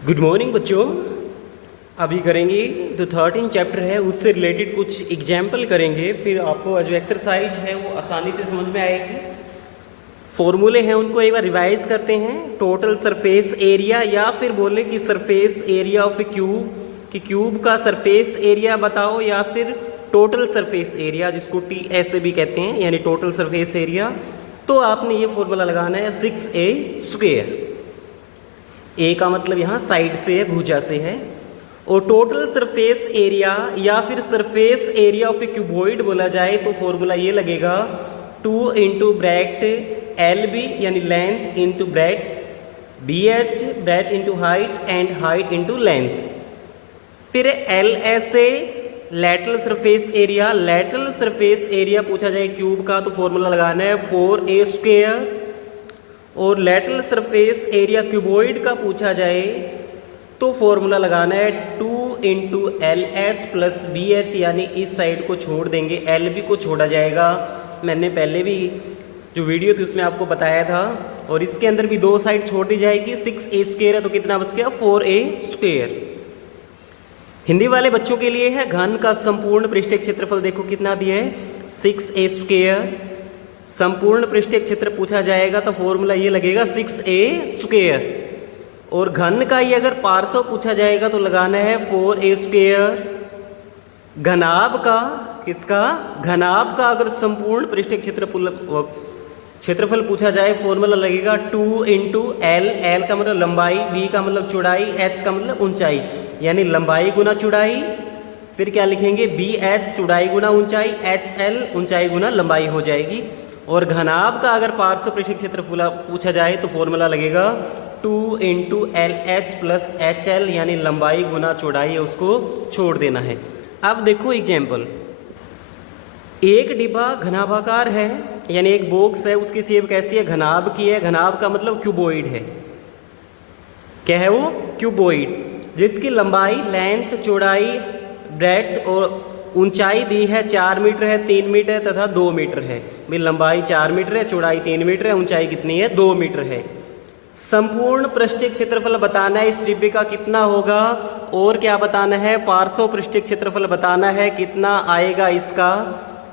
Good morning बच्चों। अभी करेंगे जो 13 चैप्टर है उससे रिलेटेड कुछ एग्जाम्पल करेंगे, फिर आपको जो एक्सरसाइज है वो आसानी से समझ में आएगी। फॉर्मूले हैं उनको एक बार रिवाइज करते हैं। टोटल सरफेस एरिया या फिर बोले कि surface area of A cube, कि क्यूब का सरफेस एरिया बताओ, या फिर टोटल सरफेस एरिया जिसको टी ऐसे भी कहते हैं, यानी टोटल सरफेस एरिया। तो आपने ये फॉर्मूला लगाना है 6a²। ए का मतलब यहाँ साइड से है, भुजा से है। और टोटल सरफेस एरिया या फिर surface area of a cuboid बोला जाए तो फॉर्मूला ये लगेगा 2 इंटू ब्रैकेट एल बी यानी length into breadth, B H breadth into height and height into length. फिर L S A lateral surface area, lateral surface area पूछा जाए cube का तो फॉर्मूला लगाना है 4a²। और लैटरल सरफेस एरिया क्यूबॉइड का पूछा जाए तो फॉर्मूला लगाना है 2 into L H plus B H, यानी इस साइड को छोड़ देंगे, एल बी को छोड़ा जाएगा। मैंने पहले भी जो वीडियो थी उसमें आपको बताया था। और इसके अंदर भी दो साइड छोड़ दी जाएगी। 6a² है तो कितना बच गया 4a²। हिंदी वाले बच्चों के लिए है घन का संपूर्ण पृष्ठीय क्षेत्रफल, देखो कितना दिया है 6a²। संपूर्ण पृष्ठीय क्षेत्र पूछा जाएगा तो फॉर्मूला ये लगेगा 6a²। और घन का ये अगर पार्श्व पूछा जाएगा तो लगाना है 4a²। घनाभ का, किसका, घनाभ का अगर संपूर्ण पृष्ठीय क्षेत्रफल पूछा जाए फॉर्मूला लगेगा 2 इंटू एल, एल का मतलब लंबाई, बी का मतलब चौड़ाई, एच का मतलब ऊंचाई, यानी लंबाई गुना चौड़ाई। फिर क्या लिखेंगे बी एच चौड़ाई गुना ऊंचाई, एच एल ऊंचाई गुना लंबाई हो जाएगी। और घनाभ का अगर पार्श्व पृष्ठीय क्षेत्रफल पूछा जाए तो फॉर्मूला लगेगा 2 into L H plus H L, यानी लंबाई गुना चौड़ाई है उसको छोड़ देना है। अब देखो एग्जाम्पल, एक डिब्बा घनाभाकार है, यानी एक बॉक्स है, उसकी शेप कैसी है, घनाभ की है। घनाभ का मतलब क्यूबॉइड है। क्या है वो, क्यूबॉइड, जिसकी लंबाई, लेंथ, चौड़ाई, ब्रेड्थ और ऊंचाई दी है 4 मीटर है, 3 मीटर तथा 2 मीटर है। भाई लंबाई 4 मीटर है, चौड़ाई 3 मीटर है, ऊंचाई कितनी है 2 मीटर है। संपूर्ण पृष्ठीय क्षेत्रफल बताना है इस डिब्बे का कितना होगा, और क्या बताना है, पार्श्व पृष्ठीय क्षेत्रफल बताना है कितना आएगा इसका।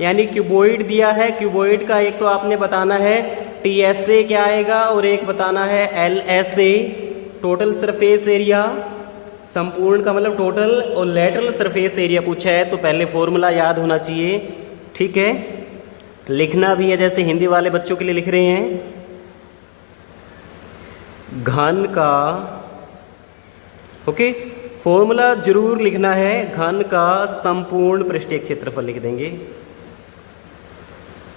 यानी क्यूबॉइड दिया है, क्यूबॉइड का एक तो आपने बताना है टीएसए क्या आएगा, और एक बताना है एलएसए टोटल सरफेस एरिया। संपूर्ण का मतलब टोटल, और लेटरल सरफेस एरिया पूछा है तो पहले फॉर्मूला याद होना चाहिए। ठीक है, लिखना भी है जैसे हिंदी वाले बच्चों के लिए लिख रहे हैं। घन का, ओके, फॉर्मूला जरूर लिखना है, घन का संपूर्ण पृष्ठीय क्षेत्रफल लिख देंगे।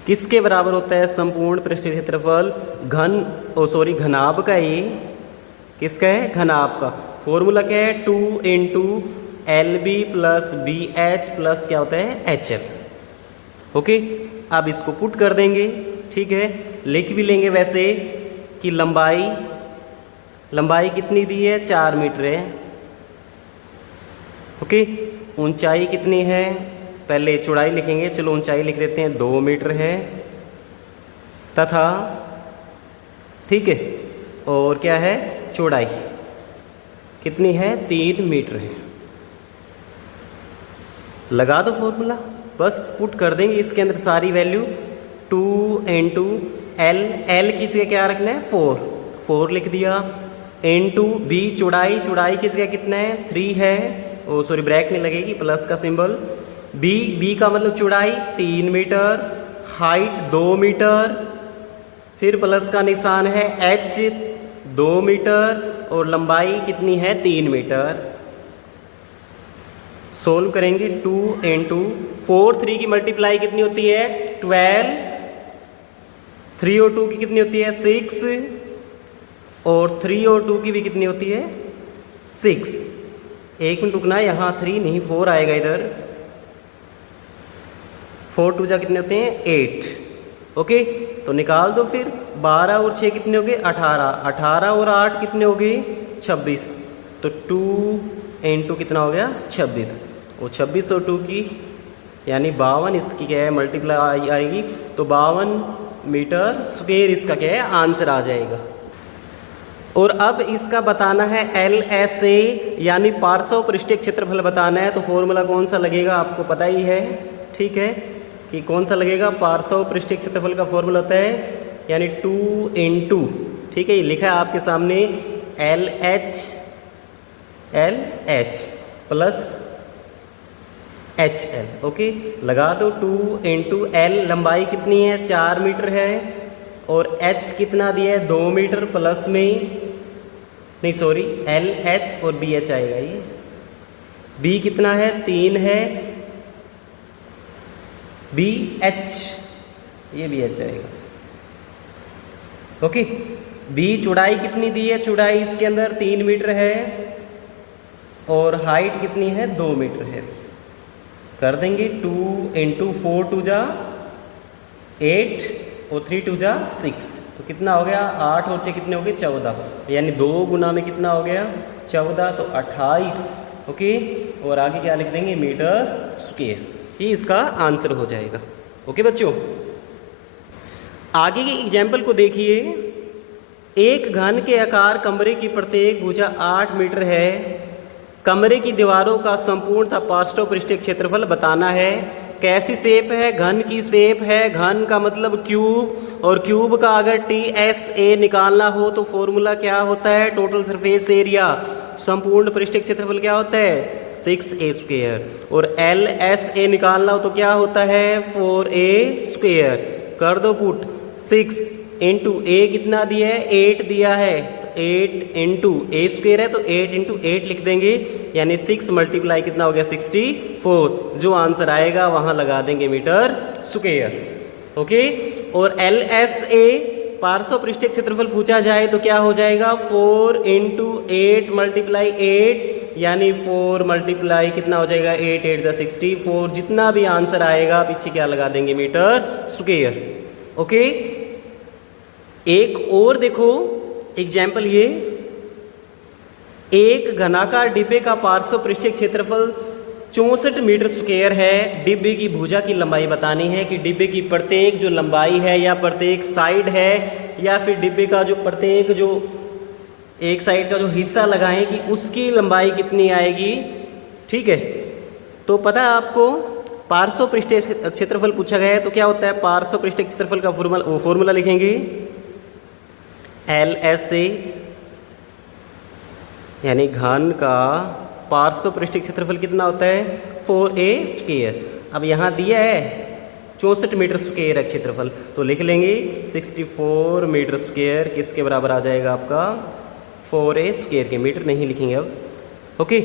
किसके बराबर होता है संपूर्ण पृष्ठीय क्षेत्रफल, घनाभ का। ये किसका है, घनाभ का। फॉर्मूला क्या है 2 into L B plus B H plus क्या होता है एच एफ। ओके, अब इसको पुट कर देंगे। ठीक है, लिख भी लेंगे वैसे कि लंबाई कितनी दी है 4 मीटर है। ओके, ऊंचाई कितनी है, पहले चौड़ाई लिखेंगे, चलो ऊंचाई लिख देते हैं 2 मीटर है, तथा ठीक है, और क्या है चौड़ाई कितनी है 3 मीटर है। लगा दो फॉर्मूला, बस पुट कर देंगे इसके अंदर सारी वैल्यू। 2 इंटू एल, एल किसका क्या रखना है 4 लिख दिया, इंटू बी चौड़ाई किसका कितना है 3 है, ओ सॉरी ब्रैकेट नहीं लगेगी, प्लस का सिंबल। बी का मतलब चौड़ाई 3 मीटर, हाइट 2 मीटर, फिर प्लस का निशान है, एच 2 मीटर, और लंबाई कितनी है 3 मीटर। सोल्व करेंगे 2 इंटू 4, 3 की मल्टीप्लाई कितनी होती है 12, 3 और 2 की कितनी होती है 6, और 3 और 2 की भी कितनी होती है 6। एक मिनट रुकना, यहाँ 3 नहीं 4 आएगा इधर। 4 2 जा कितने होते हैं 8। ओके, तो निकाल दो फिर। 12 और 6 कितने हो गए 18, 18 और 8 कितने हो गए 26। तो 2 इंटू कितना हो गया 26, और 26 और 2 की यानी 52, इसकी क्या है मल्टीप्लाई आएगी तो 52 मीटर स्क्वायर इसका क्या है आंसर आ जाएगा। और अब इसका बताना है LSA यानी पार्श्व पृष्ठीय क्षेत्रफल बताना है। तो फॉर्मूला कौन सा लगेगा आपको पता ही है, ठीक है, कि कौन सा लगेगा। पार्श्व पृष्ठीय क्षेत्रफल का फॉर्मूला होता है यानी 2 × ठीक है, ये लिखा है आपके सामने LH प्लस HL। ओके, लगा दो 2 × L, लंबाई कितनी है 4 मीटर है, और H कितना दिया है 2 मीटर, प्लस में नहीं सॉरी LH और BH आएगा, ये B कितना है 3 है, BH ये BH आएगा। ओके, B चौड़ाई कितनी दी है, चौड़ाई इसके अंदर 3 मीटर है, और हाइट कितनी है 2 मीटर है। कर देंगे 2 × 4 2 जा 8 और 3 2 जा 6, तो कितना हो गया 8 और 6 कितने हो गए 14, यानी 2 गुना में कितना हो गया 14, तो 28। ओके, और आगे क्या लिख देंगे मीटर स्क्वायर, ये इसका आंसर हो जाएगा। ओके बच्चों, आगे के एग्जाम्पल को देखिए। एक घन के आकार कमरे की प्रत्येक भुजा 8 मीटर है, कमरे की दीवारों का संपूर्ण पार्श्व पृष्ठीय क्षेत्रफल बताना है। कैसी शेप है, घन की शेप है, घन का मतलब क्यूब, और क्यूब का अगर TSA निकालना हो तो फॉर्मूला क्या होता है टोटल सरफेस एरिया, संपूर्ण पृष्ठीय क्षेत्रफल क्या होता है 6A², और LSA निकालना हो तो क्या होता है 4A²। कर दो पुट, 6 × A कितना दिया है 8 दिया है, 8 × A² है तो 8 × 8 लिख देंगे, यानी 6 × कितना हो गया 64, जो आंसर आएगा वहां लगा देंगे मीटर स्क्वायर। ओके, और LSA पार्श्व पृष्ठीय क्षेत्रफल पूछा जाए तो क्या हो जाएगा 4 × 8 × 8, यानी 4 × कितना हो जाएगा 8 8 × 64, जितना भी आंसर आएगा पीछे क्या लगा देंगे मीटर स्क्वायर। ओके, एक और देखो एग्जाम्पल, ये एक घनाकार डिब्बे का पार्श्व पृष्ठीय क्षेत्रफल 64 मीटर स्क्वायर है। डिब्बे की भुजा की लंबाई बतानी है कि डिब्बे की प्रत्येक जो लंबाई है या प्रत्येक साइड है, या फिर डिब्बे का जो प्रत्येक जो एक साइड का जो हिस्सा लगाएं कि उसकी लंबाई कितनी आएगी। ठीक है, तो पता है आपको पार्श्व पृष्ठीय क्षेत्रफल पूछा गया है तो क्या होता है पार्श्व पृष्ठीय क्षेत्रफल का फॉर्मूला लिखेंगे LSA यानी घन का पार्श्व पृष्ठीय क्षेत्रफल कितना होता है 4A²। अब यहाँ दिया है 64 मीटर स्क्वायर है क्षेत्रफल, तो लिख लेंगे 64 मीटर स्क्वायर किसके बराबर आ जाएगा आपका 4A² के, मीटर नहीं लिखेंगे अब। ओके,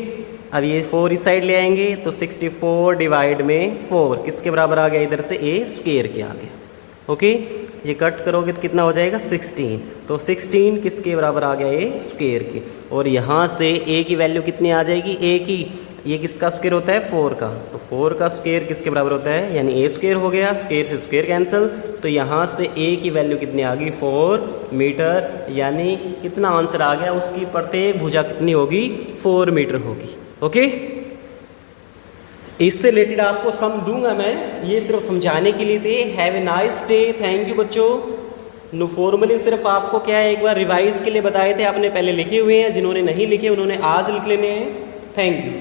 अब ये 4 इस साइड ले आएंगे तो 64 डिवाइड में 4 किसके बराबर आ गया इधर से A² के आ गया। ओके, ये कट करोगे तो कितना हो जाएगा 16, तो 16 किसके बराबर आ गया A² के, और यहाँ से A की वैल्यू कितनी आ जाएगी A की, ये किसका स्क्वायर होता है 4 का, तो 4 का स्क्वायर किसके बराबर होता है यानी A² हो गया, स्क्वायर से स्क्वायर कैंसिल, तो यहाँ से A की वैल्यू कितनी आ गई 4 मीटर, यानी कितना आंसर आ गया उसकी प्रत्येक भुजा कितनी होगी 4 मीटर होगी। ओके, इससे रिलेटेड आपको सम दूंगा मैं, ये सिर्फ समझाने के लिए थे। Have a nice day, thank you बच्चों। नो फॉर्मली सिर्फ आपको क्या है एक बार रिवाइज के लिए बताए थे, आपने पहले लिखे हुए हैं, जिन्होंने नहीं लिखे उन्होंने आज लिख लेने हैं। Thank you.